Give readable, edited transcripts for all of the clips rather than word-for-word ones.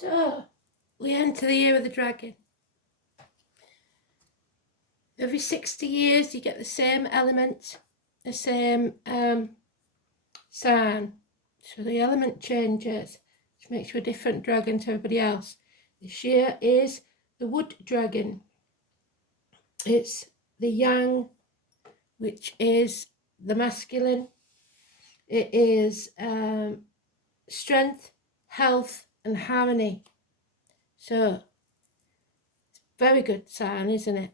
So, we enter the year of the dragon. Every 60 years you get the same element, the same sign. So the element changes, which makes you a different dragon to everybody else. This year is the wood dragon. It's the yang, which is the masculine. It is strength, health and harmony. So, it's a very good sign, isn't it?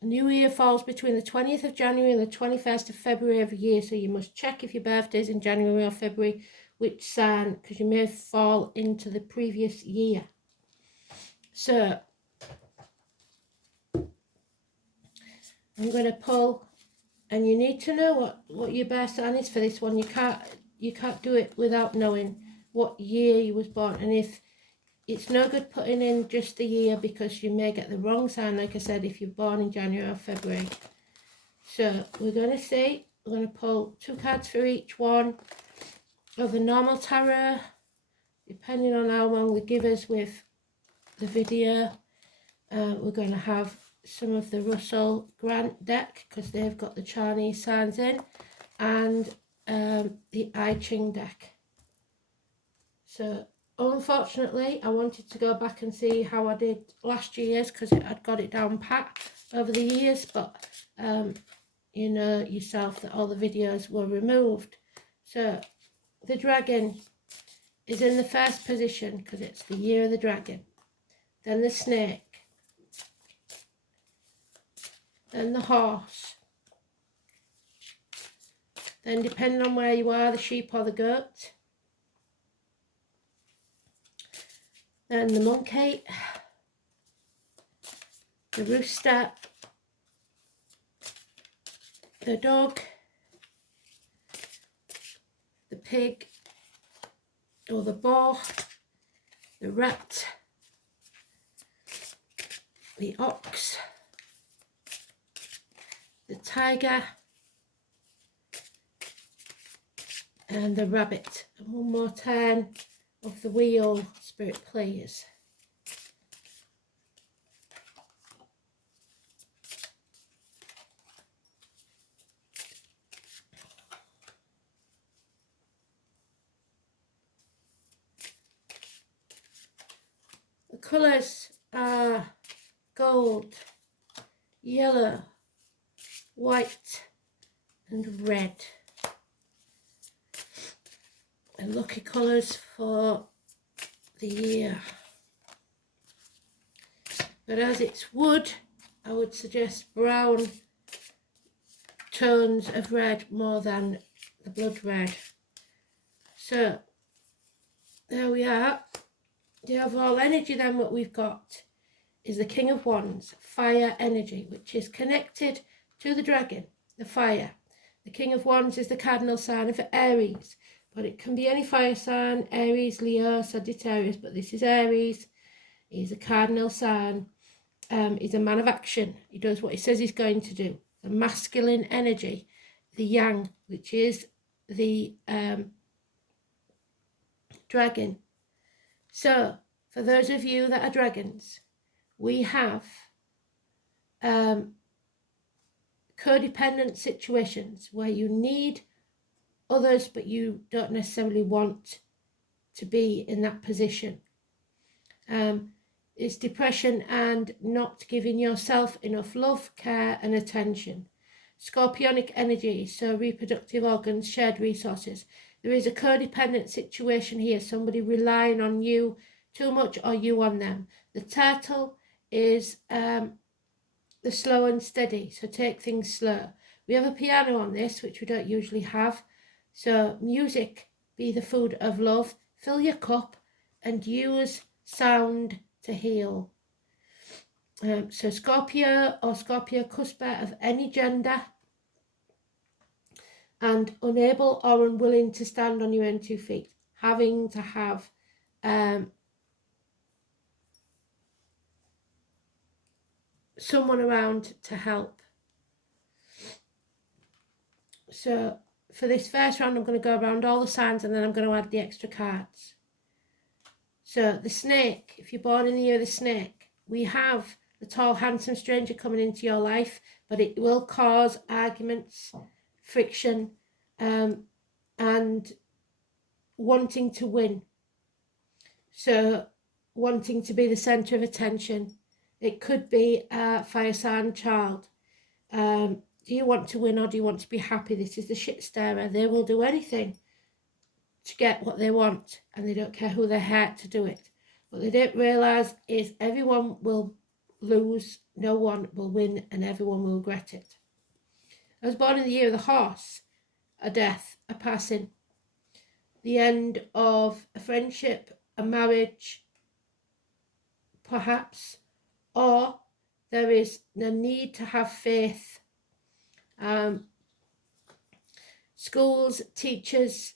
The new year falls between the 20th of January and the 21st of February every year, so you must check if your birthday is in January or February, which sign, because you may fall into the previous year. So, I'm going to pull, and you need to know what your birth sign is for this one. You can't do it without knowing what year you was born, and if it's no good putting in just the year because you may get the wrong sign, like I said, if you're born in January or February. So we're going to see, we're going to pull 2 cards for each one of the normal tarot, depending on how long they give us with the video. We're going to have some of the Russell Grant deck, because they've got the Chinese signs in, and the I Ching deck. So, unfortunately, I wanted to go back and see how I did last year's, because I'd got it down pat over the years, but you know yourself that all the videos were removed. So, the dragon is in the first position, because it's the year of the dragon. Then the snake. Then the horse. Then, depending on where you are, the sheep or the goat. Then the monkey, the rooster, the dog, the pig, or the boar, the rat, the ox, the tiger, and the rabbit. And one more turn of the wheel, Spirit, please. The colours are gold, yellow, white and red. And lucky colours for the year. But as it's wood, I would suggest brown tones of red more than the blood red. So, there we are. The overall energy then, what we've got is the King of Wands, fire energy, which is connected to the dragon, the fire. The King of Wands is the cardinal sign of Aries, but it can be any fire sign, Aries, Leo, Sagittarius, but this is Aries. He's a cardinal sign. He's a man of action. He does what he says he's going to do. The masculine energy, the yang, which is the dragon. So, for those of you that are dragons, we have codependent situations where you need others, but you don't necessarily want to be in that position. It's depression and not giving yourself enough love, care and attention. Scorpionic energy, so reproductive organs, shared resources. There is a codependent situation here, somebody relying on you too much or you on them. The turtle is the slow and steady, so take things slow. We have a piano on this, which we don't usually have. So music, be the food of love. Fill your cup and use sound to heal. So Scorpio or Scorpio cusper of any gender, and unable or unwilling to stand on your own 2 feet, having to have someone around to help. So for this first round, I'm going to go around all the signs and then I'm going to add the extra cards. So the snake, if you're born in the year of the snake, we have the tall, handsome stranger coming into your life, but it will cause arguments, friction, and wanting to win. So wanting to be the centre of attention. It could be a fire sign child. Do you want to win or do you want to be happy? This is the shit stirrer. They will do anything to get what they want, and they don't care who they hurt to do it. What they don't realise is everyone will lose, no one will win, and everyone will regret it. I was born in the year of the horse, a death, a passing, the end of a friendship, a marriage, perhaps, or there is a need to have faith. Schools, teachers,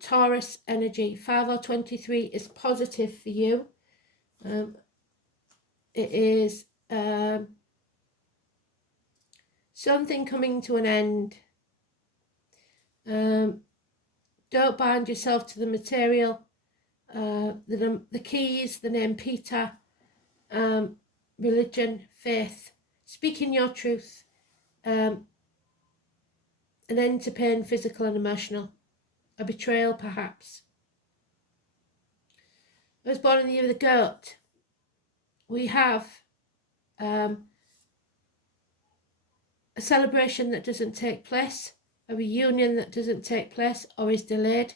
Taurus energy, 5 or 23 is positive for you. It is something coming to an end. Don't bind yourself to the material. The keys, the name Peter, religion, faith, speaking your truth, an end to pain, physical and emotional, a betrayal perhaps. I was born in the year of the goat. We have a celebration that doesn't take place, a reunion that doesn't take place or is delayed,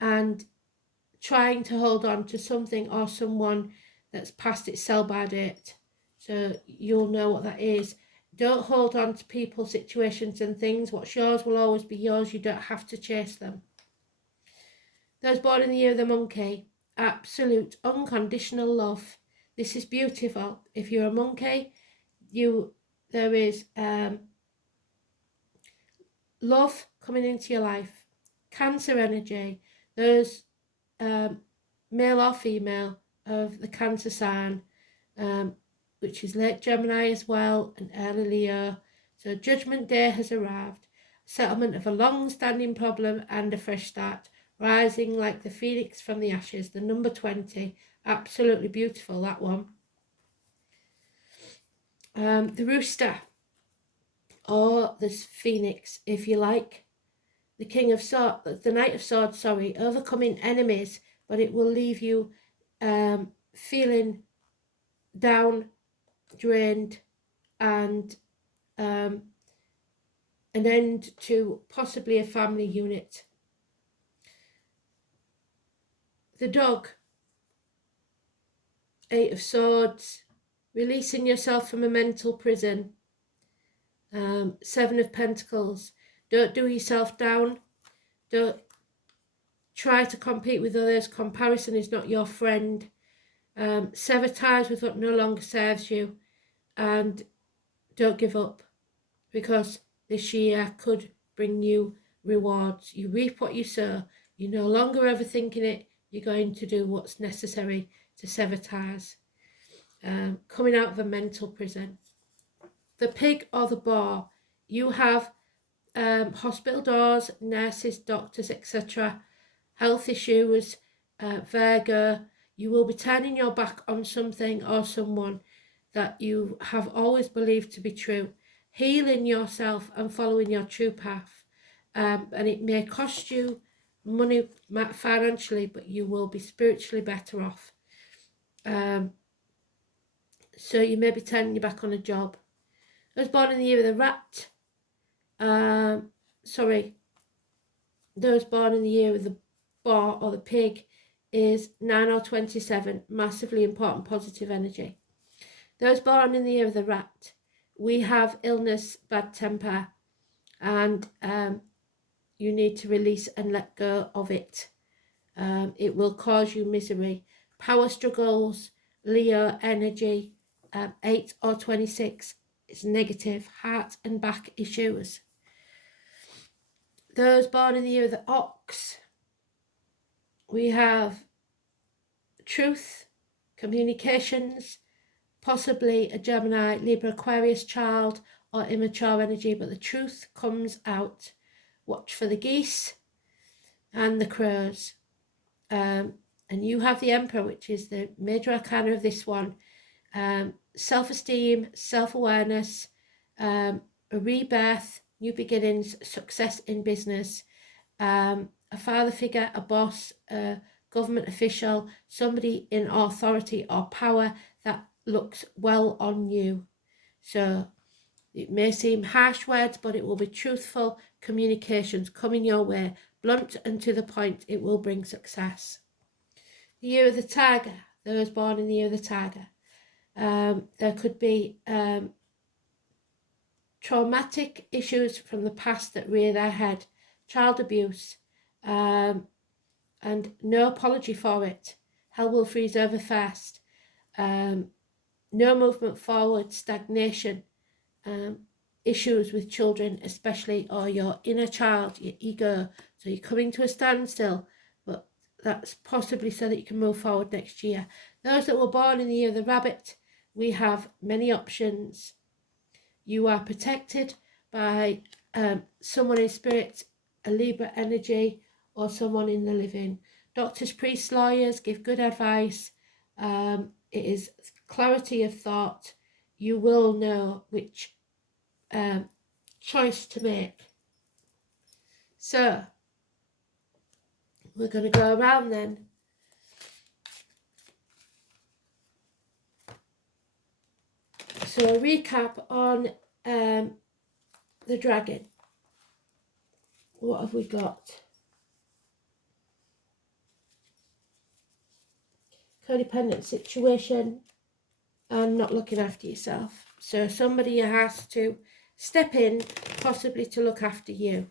and trying to hold on to something or someone that's past its sell-by date. So you'll know what that is. Don't hold on to people, situations and things. What's yours will always be yours. You don't have to chase them. Those born in the year of the monkey, absolute unconditional love. This is beautiful. If you're a monkey, there is love coming into your life. Cancer energy. There's male or female of the Cancer sign, which is late Gemini as well and early Leo. So Judgment Day has arrived. Settlement of a long-standing problem and a fresh start. Rising like the phoenix from the ashes. The number 20. Absolutely beautiful, that one. The rooster, or the phoenix, if you like. The King of Swords, the Knight of Swords, sorry. Overcoming enemies, but it will leave you feeling down, drained, and an end to possibly a family unit. The dog, 8 of Swords, releasing yourself from a mental prison. 7 of Pentacles, don't do yourself down. Don't try to compete with others. Comparison is not your friend. Sever ties with what no longer serves you, and don't give up, because this year could bring you rewards. You reap what you sow. You're no longer overthinking it. You're going to do what's necessary to sever ties. Coming out of a mental prison. The pig or the boar, you have hospital doors, nurses, doctors, etc. Health issues, Virgo. You will be turning your back on something or someone that you have always believed to be true. Healing yourself and following your true path. And it may cost you money financially, but you will be spiritually better off. So you may be turning your back on a job. I was born in the year of the rat. Those born in the year of the boar or the pig is 9 or 27, massively important positive energy. Those born in the year of the rat, we have illness, bad temper, and you need to release and let go of it. It will cause you misery. Power struggles, Leo energy, 8 or 26 is negative, heart and back issues. Those born in the year of the ox, we have truth, communications, possibly a Gemini, Libra, Aquarius child or immature energy, but the truth comes out. Watch for the geese and the crows. and you have the Emperor, which is the major arcana of this one. Self-esteem, self-awareness, a rebirth, new beginnings, success in business, a father figure, a boss, a government official, somebody in authority or power that looks well on you. So it may seem harsh words, but it will be truthful communications coming your way, blunt and to the point. It will bring success. The year of the tiger, those born in the year of the tiger. There could be traumatic issues from the past that rear their head, child abuse, and no apology for it. Hell will freeze over fast. No movement forward, stagnation, issues with children especially, or your inner child, your ego. So you're coming to a standstill, but that's possibly so that you can move forward next year. Those that were born in the year of the rabbit, we have many options. You are protected by someone in spirit, a Libra energy, or someone in the living. Doctors, priests, lawyers give good advice. It is clarity of thought. You will know which choice to make. So we're going to go around then. So a recap on the dragon. What have we got? Codependent situation and not looking after yourself. So somebody has to step in, possibly to look after you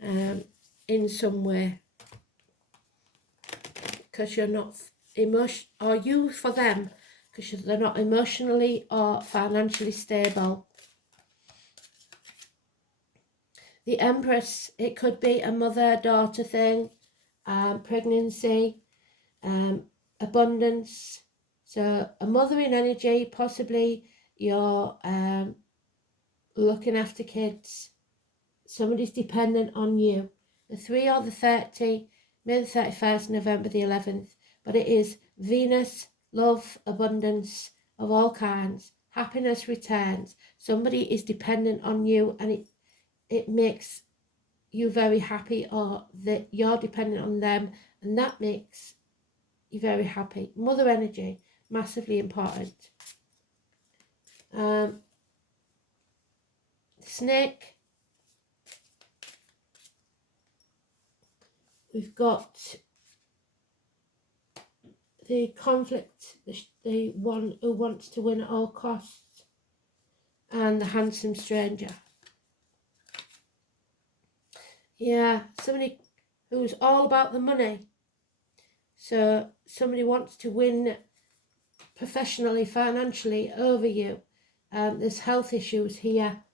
in some way, because you're not or you for them, because they're not emotionally or financially stable. The Empress, it could be a mother-daughter thing, pregnancy, abundance. So a mothering energy, possibly you're looking after kids. Somebody's dependent on you. The 3 or the 30, May the 31st, November the 11th. But it is Venus, love, abundance of all kinds. Happiness returns. Somebody is dependent on you, and it makes you very happy, or that you're dependent on them, and that makes you very happy. Mother energy, massively important. Snake. We've got the conflict, the one who wants to win at all costs, and the handsome stranger. Yeah, somebody who's all about the money. So somebody wants to win professionally, financially over you. There's health issues here.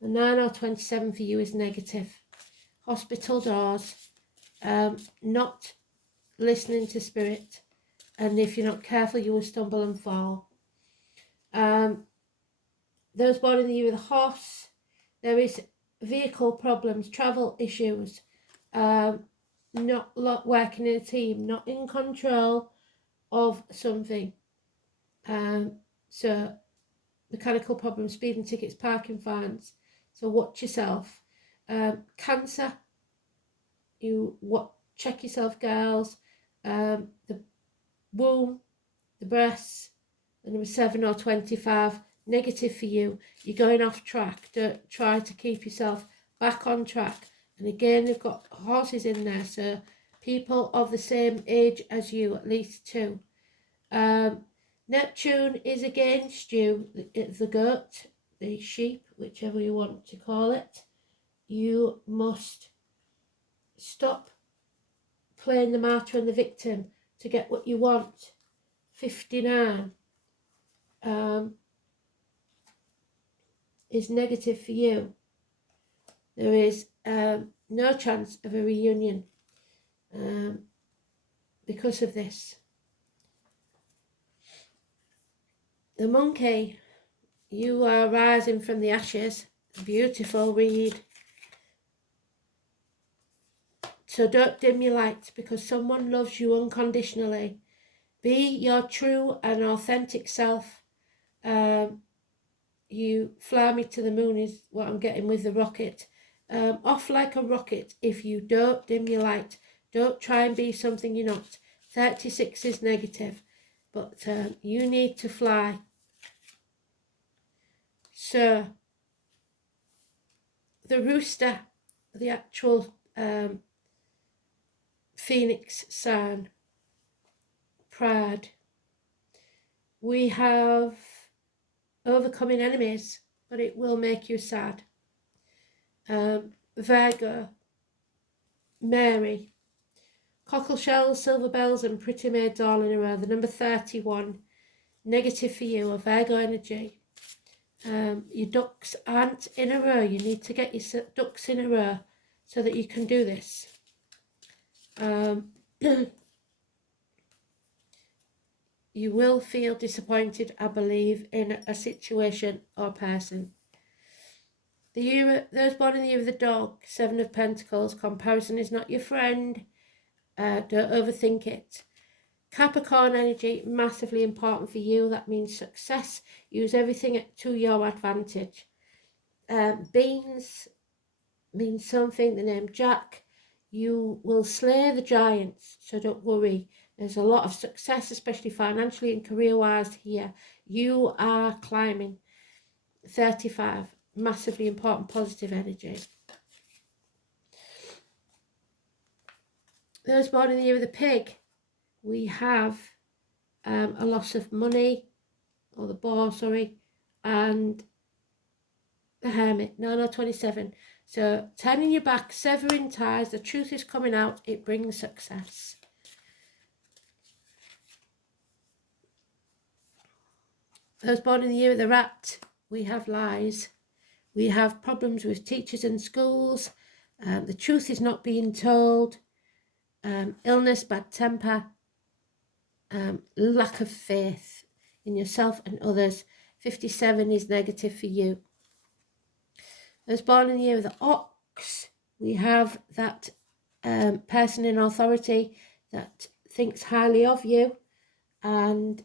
The 9 or 27 for you is negative. Hospital doors, not listening to spirit, and if you're not careful you will stumble and fall. Those born in the year of the horse, there is vehicle problems, travel issues, not working in a team, not in control of something. So mechanical problems, speeding tickets, parking fines. So watch yourself. Cancer, check yourself, girls. The womb, the breasts, the number 7 or 25, negative for you. You're going off track. Don't try to keep yourself back on track. And again, they've got horses in there, so people of the same age as you, at least 2. Neptune is against you, the goat, the sheep, whichever you want to call it. You must stop playing the martyr and the victim to get what you want. 59 is negative for you. There is no chance of a reunion because of this. The monkey, you are rising from the ashes. Beautiful read. So don't dim your light, because someone loves you unconditionally. Be your true and authentic self. You fly me to the moon is what I'm getting with the rocket. Off like a rocket if you don't dim your light. Don't try and be something you're not. 36 is negative, but you need to fly. So the rooster, the actual phoenix sign, pride. We have overcoming enemies, but it will make you sad. Virgo, Mary, cockle shells, silver bells, and pretty maids all in a row. The number 31, negative for you, a Virgo energy. Your ducks aren't in a row. You need to get your ducks in a row so that you can do this. You will feel disappointed, I believe, in a situation or person. Those born in the year of the dog, 7 of Pentacles, comparison is not your friend. Don't overthink it. Capricorn energy, massively important for you. That means success. Use everything to your advantage. Beans means something. The name Jack. You will slay the giants, so don't worry. There's a lot of success, especially financially and career-wise here. You are climbing. 35, massively important positive energy. Those born in the year of the pig, we have a loss of money, or the boar, sorry, and the hermit. No, 27. So turning your back, severing ties, the truth is coming out, it brings success. Those born in the year of the rat, we have lies. We have problems with teachers and schools. The truth is not being told. Illness, bad temper. Lack of faith in yourself and others. 57 is negative for you. Those born in the year of the ox, we have that person in authority that thinks highly of you, and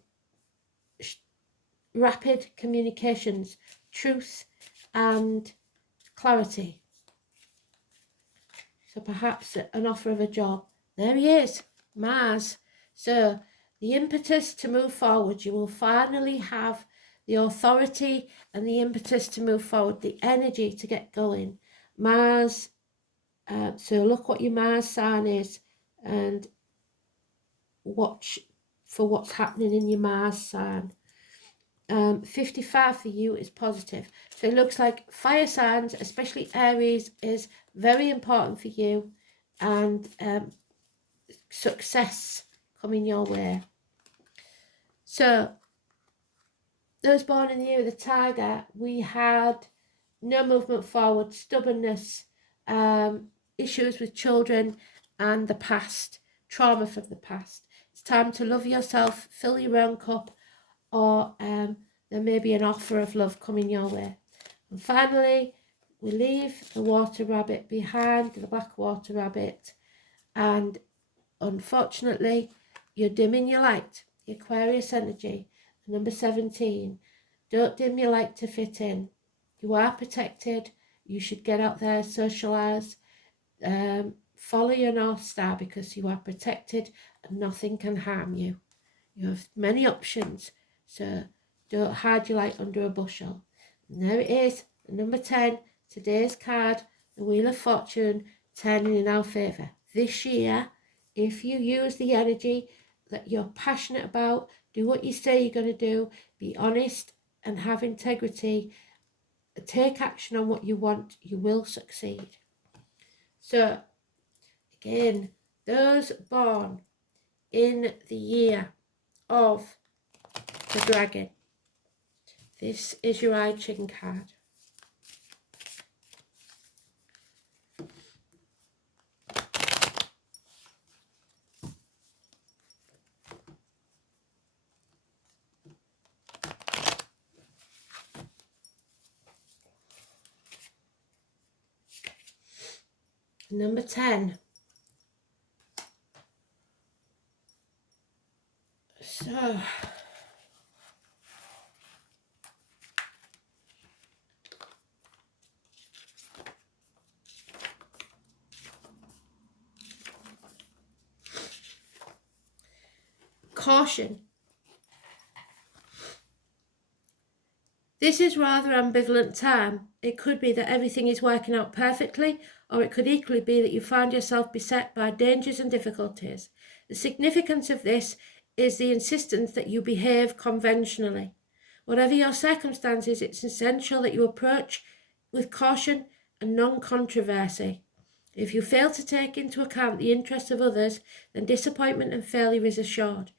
rapid communications, truth and clarity. So perhaps an offer of a job. There he is, Mars. So the impetus to move forward, you will finally have the authority and the impetus to move forward, the energy to get going. Mars, so look what your Mars sign is and watch for what's happening in your Mars sign. 55 for you is positive. So it looks like fire signs, especially Aries, is very important for you, and success coming your way. So those born in the year of the tiger, we had no movement forward, stubbornness, issues with children and the past, trauma from the past. It's time to love yourself, fill your own cup, or there may be an offer of love coming your way. And finally, we leave the water rabbit behind, the black water rabbit, and unfortunately, you're dimming your light, the Aquarius energy. Number 17, don't dim your light to fit in. You are protected. You should get out there, socialise, follow your North Star, because you are protected and nothing can harm you. You have many options, so don't hide your light under a bushel. And there it is, number 10, today's card, the Wheel of Fortune, turning in our favour. This year, if you use the energy that you're passionate about, do what you say you're going to do, be honest and have integrity, take action on what you want, you will succeed. So, again, those born in the year of the dragon, this is your I Ching card. Number 10, Caution. This is rather ambivalent time. It could be that everything is working out perfectly, or it could equally be that you find yourself beset by dangers and difficulties. The significance of this is the insistence that you behave conventionally. Whatever your circumstances, it's essential that you approach with caution and non-controversy. If you fail to take into account the interests of others, then disappointment and failure is assured.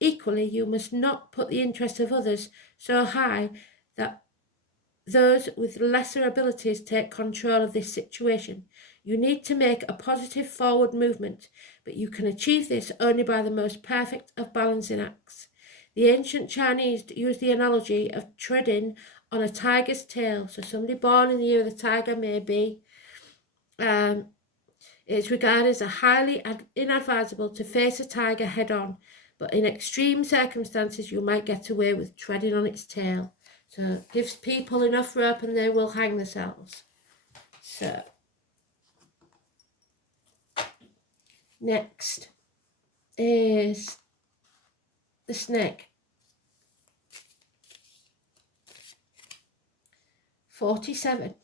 Equally, you must not put the interests of others so high that those with lesser abilities take control of this situation. You need to make a positive forward movement, but you can achieve this only by the most perfect of balancing acts. The ancient Chinese used the analogy of treading on a tiger's tail. So somebody born in the year of the tiger may be, it's regarded as highly inadvisable to face a tiger head-on, but in extreme circumstances you might get away with treading on its tail. So it gives people enough rope and they will hang themselves. So, next is the snake. 47.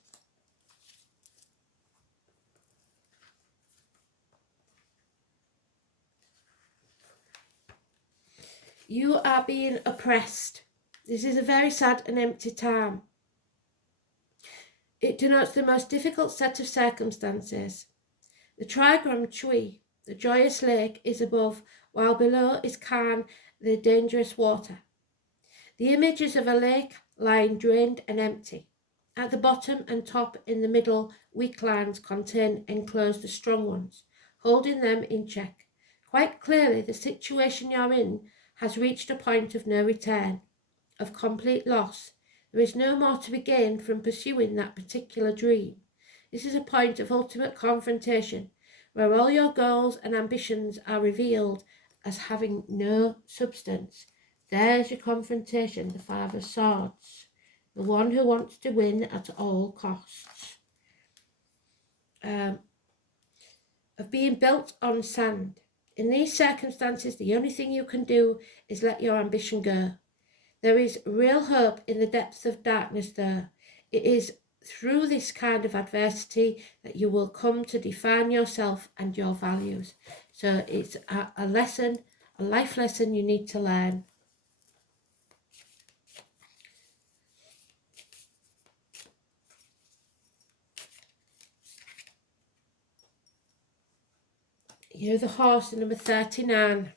You are being oppressed. This is a very sad and empty time. It denotes the most difficult set of circumstances. The trigram Chui, the joyous lake, is above, while below is calm, the dangerous water. The image is of a lake lying drained and empty. At the bottom and top in the middle, weak lines contain enclosed the strong ones, holding them in check. Quite clearly, the situation you're in has reached a point of no return, of complete loss. There is no more to be gained from pursuing that particular dream. This is a point of ultimate confrontation, where all your goals and ambitions are revealed as having no substance. There's your confrontation, the Five of Swords, the one who wants to win at all costs. Of being built on sand. In these circumstances, the only thing you can do is let your ambition go. There is real hope in the depths of darkness there. It is through this kind of adversity that you will come to define yourself and your values. So it's a lesson, a life lesson you need to learn. You're the horse in number 39.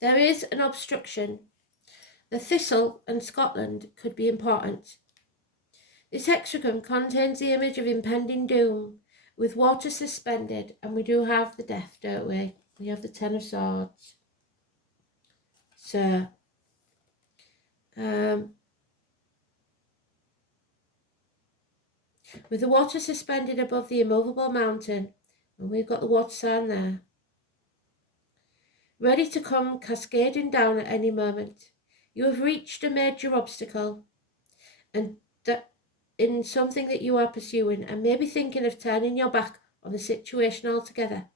There is an obstruction. The thistle and Scotland could be important. This hexagram contains the image of impending doom, with water suspended, and we do have the death, don't we? We have the Ten of Swords. So, with the water suspended above the immovable mountain, and we've got the water sign there, ready to come cascading down at any moment. You have reached a major obstacle, and that in something that you are pursuing, and maybe thinking of turning your back on the situation altogether.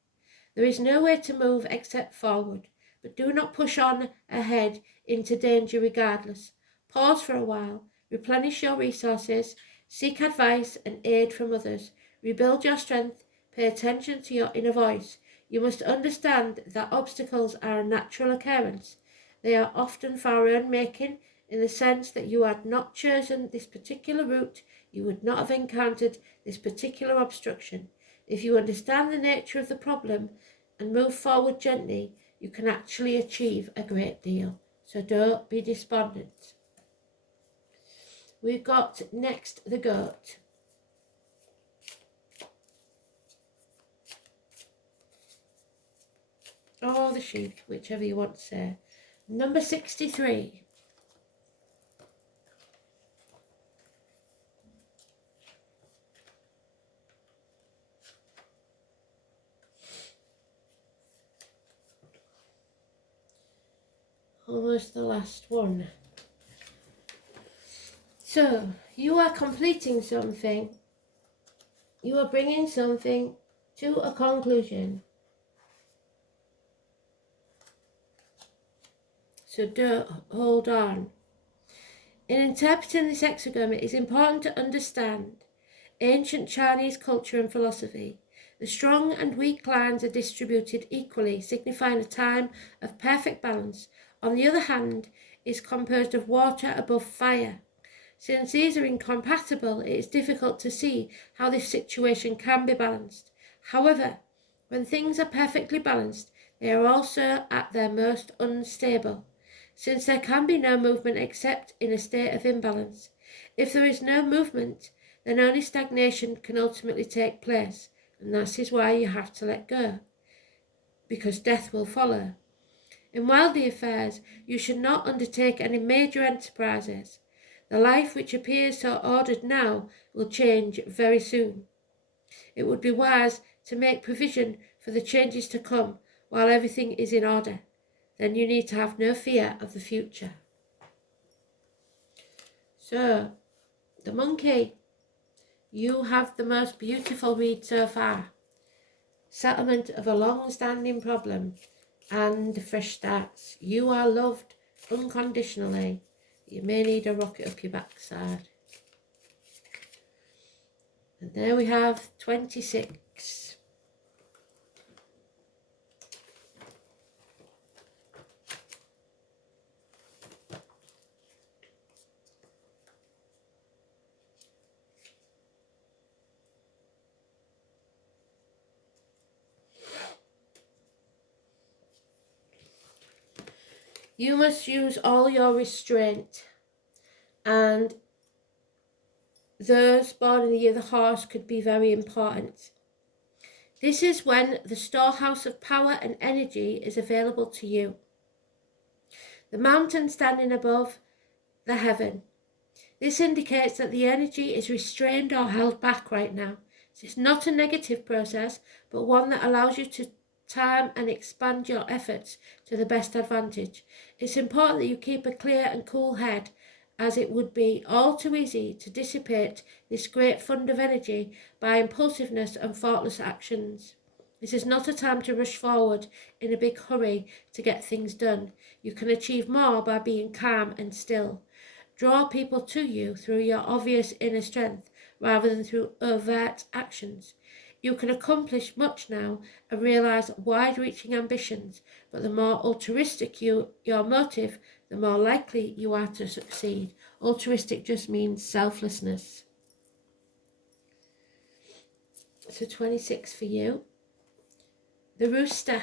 There is no way to move except forward, but do not push on ahead into danger regardless. Pause for a while, replenish your resources, seek advice and aid from others, rebuild your strength, pay attention to your inner voice. You must understand that obstacles are a natural occurrence. They are often for our own making, in the sense that you had not chosen this particular route, you would not have encountered this particular obstruction. If you understand the nature of the problem and move forward gently, you can actually achieve a great deal. So don't be despondent. We've got next the goat. Or the sheep, whichever you want to say. Number 63. almost the last one. So, you are completing something. You are bringing something to a conclusion. So don't hold on. In interpreting this hexagram, it is important to understand ancient Chinese culture and philosophy. The strong and weak lines are distributed equally, signifying a time of perfect balance. On the other hand, is composed of water above fire. Since these are incompatible, it is difficult to see how this situation can be balanced. However, when things are perfectly balanced, they are also at their most unstable, since there can be no movement except in a state of imbalance. If there is no movement, then only stagnation can ultimately take place, and that is why you have to let go, because death will follow. In worldly affairs, you should not undertake any major enterprises. The life which appears so ordered now will change very soon. It would be wise to make provision for the changes to come while everything is in order. Then you need to have no fear of the future. So, the monkey, you have the most beautiful read so far. Settlement of a long-standing problem and fresh starts. You are loved unconditionally. You may need a rocket up your backside. And there we have 26. You must use all your restraint, and those born in the year of the horse could be very important. This is when the storehouse of power and energy is available to you. The mountain standing above the heaven. This indicates that the energy is restrained or held back right now. It's not a negative process, but one that allows you to time and expand your efforts to the best advantage. It's important that you keep a clear and cool head, as it would be all too easy to dissipate this great fund of energy by impulsiveness and thoughtless actions. This is not a time to rush forward in a big hurry to get things done. You can achieve more by being calm and still. Draw people to you through your obvious inner strength rather than through overt actions. You can accomplish much now and realise wide-reaching ambitions, but the more altruistic your motive, the more likely you are to succeed. Altruistic just means selflessness. So 26 for you. The rooster.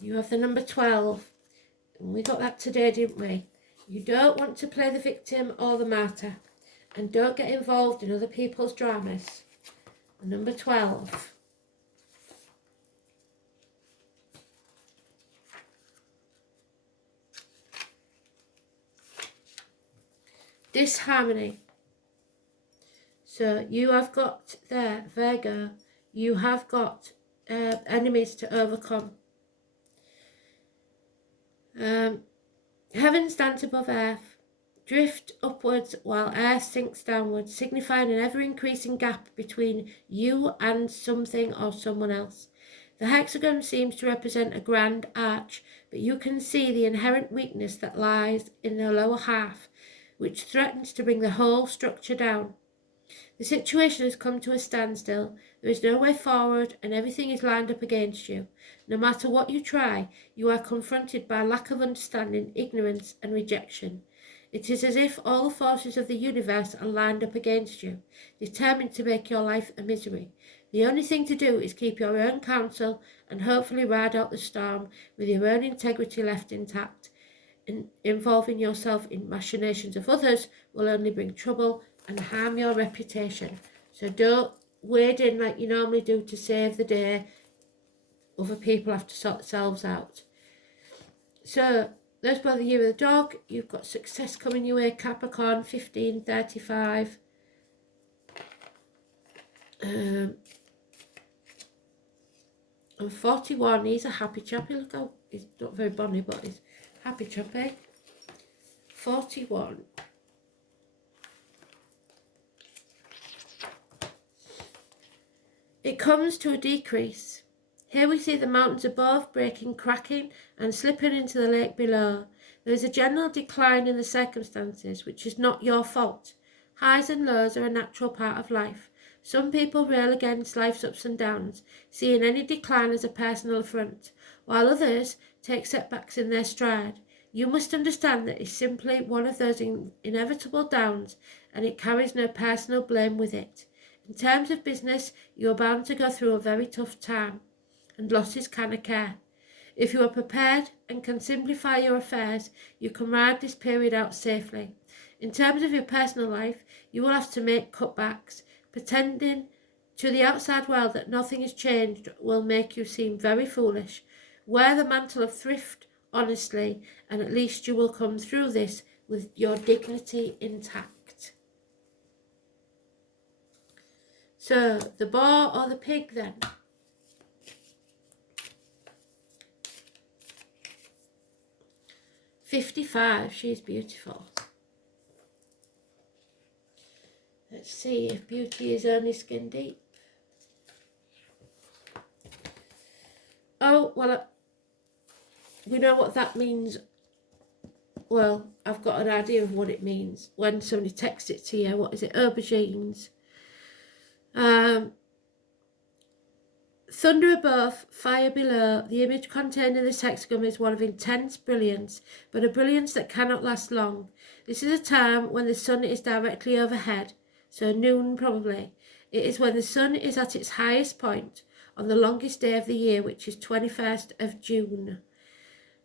You have the number 12. And we got that today, didn't we? You don't want to play the victim or the martyr. And don't get involved in other people's dramas. The number 12. Disharmony. So you have got there, Virgo, you have got enemies to overcome. Heaven stands above earth. Drift upwards while earth sinks downwards, signifying an ever-increasing gap between you and something or someone else. The hexagon seems to represent a grand arch, but you can see the inherent weakness that lies in the lower half, which threatens to bring the whole structure down. The situation has come to a standstill. There is no way forward and everything is lined up against you. No matter what you try, you are confronted by lack of understanding, ignorance and rejection. It is as if all the forces of the universe are lined up against you, determined to make your life a misery. The only thing to do is keep your own counsel and hopefully ride out the storm with your own integrity left intact. Involving yourself in machinations of others will only bring trouble and harm your reputation. So don't wade in like you normally do to save the day. Other people have to sort themselves out. So those by the year of the dog, you've got success coming your way, Capricorn, 1535. And 41, he's a happy chappy. Look how he's not very bonny, but he's happy chappy. 41. It comes to a decrease. Here we see the mountains above breaking, cracking, and slipping into the lake below. There is a general decline in the circumstances, which is not your fault. Highs and lows are a natural part of life. Some people rail against life's ups and downs, seeing any decline as a personal affront, while others take setbacks in their stride. You must understand that it's simply one of those inevitable downs, and it carries no personal blame with it. In terms of business, you are bound to go through a very tough time, and losses can occur. If you are prepared and can simplify your affairs, you can ride this period out safely. In terms of your personal life, you will have to make cutbacks. Pretending to the outside world that nothing has changed will make you seem very foolish. Wear the mantle of thrift honestly, and at least you will come through this with your dignity intact. So, the boar or the pig then? "55, she's beautiful." Let's see if beauty is only skin deep. Oh, well, we know what that means. Well, I've got an idea of what it means. When somebody texts it to you, what is it? Aubergines. Thunder above, fire below. The image contained in this hexagram is one of intense brilliance, but a brilliance that cannot last long. This is a time when the sun is directly overhead, so noon probably. It is when the sun is at its highest point on the longest day of the year, which is 21st of June.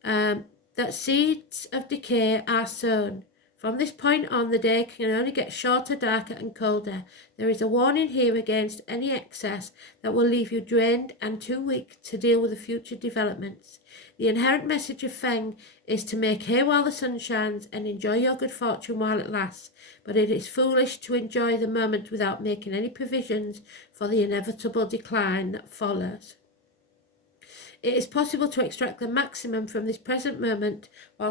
That seeds of decay are sown. From this point on, the day can only get shorter, darker and colder. There is a warning here against any excess that will leave you drained and too weak to deal with the future developments. The inherent message of Feng is to make hay while the sun shines and enjoy your good fortune while it lasts, but it is foolish to enjoy the moment without making any provisions for the inevitable decline that follows. It is possible to extract the maximum from this present moment while